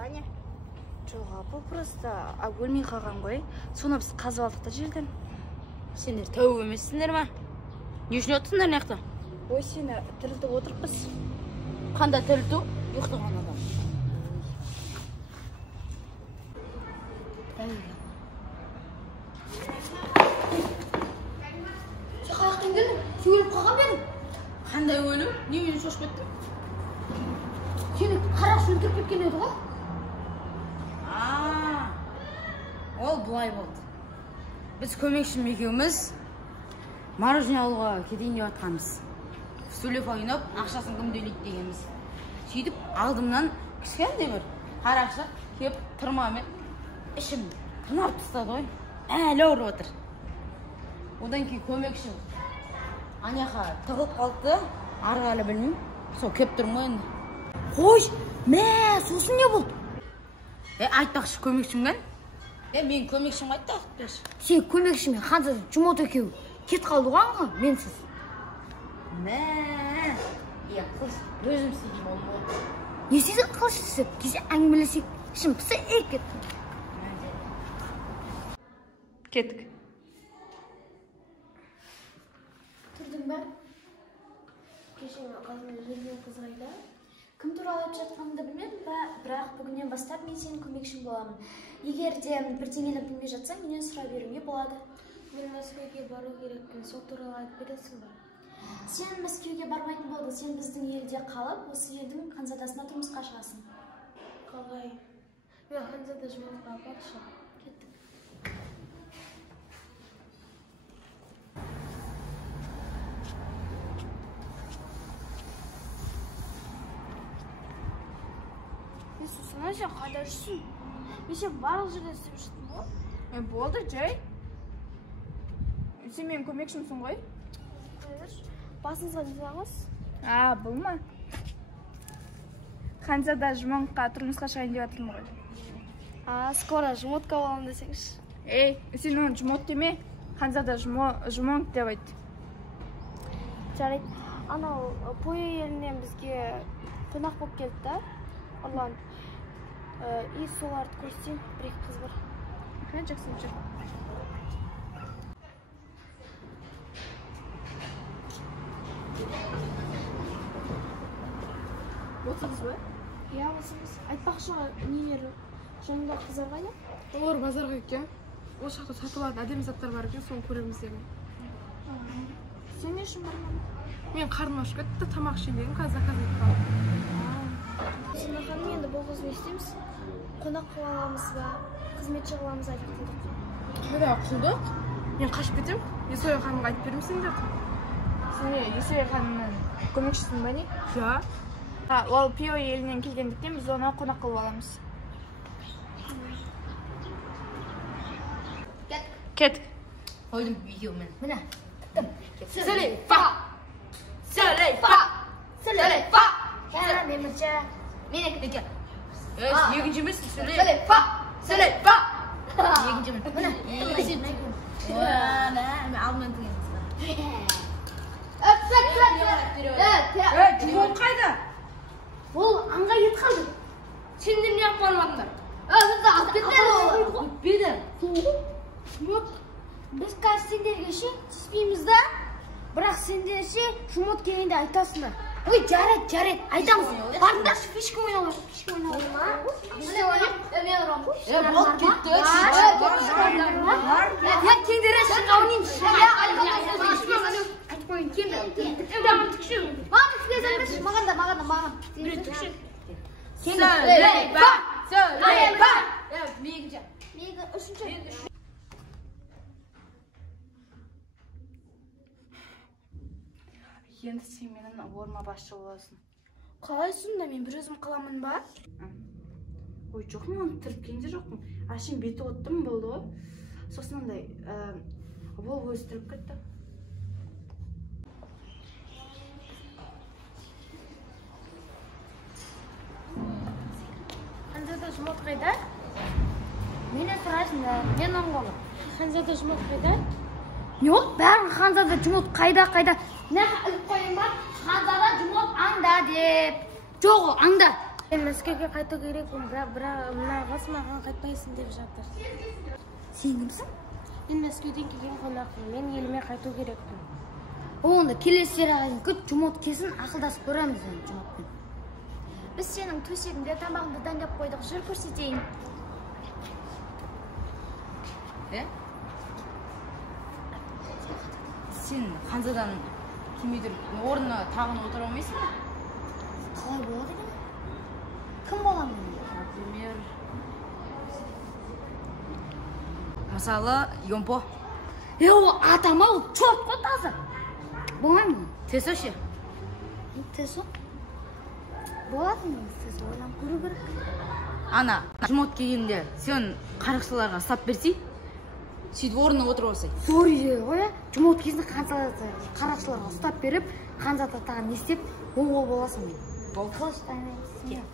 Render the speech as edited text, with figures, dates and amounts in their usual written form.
Ваня? Жоқ, бұл просто өлмей қалған ғой. Соны біз қазып алдық та жерден. Сендер тәуіп емессіңдер ма? Не үшін отырсыңдар мына жақта? Ой, сені тірілтіп отырмыз. Қандай тірілту? Ұйықтаған адам. Сен қаяқтан келдің? Сен өліп қалған ба едің? Қандай өлім? Немен шошып кетті? Сені қарақшы өлтіріп кеткен еді ғой? Ол бұлай болды. Біз көмекшім екеуміз мороженое алуға кетейін деп жатқанбыз. Сөйлеп ойнап, ақшасын кім төлейді дегенбіз. Сөйтіп алдымнан кішкентай бір қарақшы келіп тұрмамен ішім тырнап тастады ғой. Әлі ауырып отыр. Одан кейін көмекшім аняқа тығылып қалды, ары қарай білмеймін. Сол келіп тұрмын ғой енді. Қойш, сосын не болды? Айтпақшы көмекшімген? Мен көмекшім айтты ақытпеш. Сен көмекшімен Ханзада жұмот екеуі кет қалды ғой, менсіз. Қыз өзім істеймін ол. Не істейсің қылшы сеп? Кейсе әңгімелесек, ішім пысы кеттім. Кеттік. Тұрдың ба? Кеше қалғанда жүрген қыз қайда? Кім туралы айтып жатқанымды білмедім ба, бірақ бүгіннен бастап мен сенің көмекшің боламын. Егер де бірдеңені білмей жатсаң, менен сұрап беруге болады. Мен Мәскеуге бару керекпін, сол туралы айтып бересің ба? Сен Мәскеуге бармайтын болды, сен біздің елде қалып, осы елдің Ханзадасына тұрмысқа шығасың. Қалай? Мен Ханзада жұмысқа апаршы. Кеттік. Сусана, сен қайда жүрсің? Мен сен барлық жерде істеп жүрсің ғой? Болды, жай. Сен менің көмекшімсің ғой? Басыңызға не салыңыз? Бұл ма? Ханзада жұмонға тұрмысқа шығайын деп жатырмын ғой. Скоро жұмотқа боламын десеңші. Сен оны жұмот деме, Ханзада жұмон деп айт. Жарайды. Анау Пойо елінен бізге қонақ болып келді да. Орлан, соларды көрсетейін, бір-екі қыз бар. Жақсы жүр. Отсыз ба? Осымыз. Айтпақшы нелер жонында қыздар қайда? Олар базарға екен. Ол жақта сатылатын әдемі заттар бар екен, соны көреміз деген. Сен не үшін бармадың? Мен қарным ашып кетті, тамақ ішейін деген, қазір заказ етіп қалдым. Сонда ханым, енді бұл қыз не істейміз? Қонақ қыла аламыз ба? Қызметші қыламыз айтып қылдық. Құлдық? Мен қашып кетем. Есой ханымға айтып беремін сендер. Сен Есой ханымның көмекшісің ба не? Ja. Ол Пойо елінен келгендіктен біз оны қонақ қылып аламыз. Кеттік. Қойдым екеумен. Міне. Сөлейфа! Мемірчі. Менікі. Екінші емес, Сөлейфа! Екінші мен. Мен алдымен тігеміз. Жұмон қайда? Ол аңға ет қалды. Сендер не алып бармадыңдар? Өтпеді. Біз қазір сендерге түспейміз да, бірақ сендер жұмот келгенде айтасыңдар. Ой, жарайды, айтамыз. Барыңдаршы, фишка ойнауға. Фишка ойнауға. Мен ұрам. Болып кетті. Кендері шыңға ойнайыншы. Айтып қойын, кенді. Маған түскезіңдерші, маған. Біреу түкші. Сөлейфа! Мекінші. Үшінші. Енді сен менің орма басшы боласың. Қалайсың да, мен бір өзім қаламын ба? Ой, жоқ, мен оны тұрып кенде жоқпын. Ашын беті оттым болды ғой. Сосын андай, ол өзі тұрып кетті. Ханзада жұмот қайда? Мені сұрайсың да, мен оңғолы. Ханзада жұмот қайда? Yok, ben Hanzada Cumhut kayda. Ne ilk koyun var? Hanzada Cumhut anda deyip. Çok anda. Мен Мәскеуге қайту керекпін, бірақ мына қыз маған қайтпайсың деп жатыр. Сен кімсің? Мен Мәскеуден келген қонақпын. Мен еліме қайту керекпін. Онда келесі жерге күт жұмот келсін, ақылдасып көреміз енді жұмотпен. Біз сенің төсегіңде тамағыңды дайындап қойдық, жүр көрсетейін. Сен Ханзадан кимедір орнына тағына отыра алмайсың ба? Қалай болады екен? Кім боламын мен? Например, мысалы, Йомпо. Ол атама ол чорт қой таза. Болмаймын мен. Тесо ше. Тесо? Болады мен тесо ойланып көру керек. Ана, жұмот келгенде сен қарақшыларға ұстап берсей, сөйтіп орнына отырып алсай. Зор идея ғой, жұмот кезінде қарақшыларға ұстап беріп, Ханзада тағын не істеп, ол боласың мен. Болды. Қылыш дайындаймыз.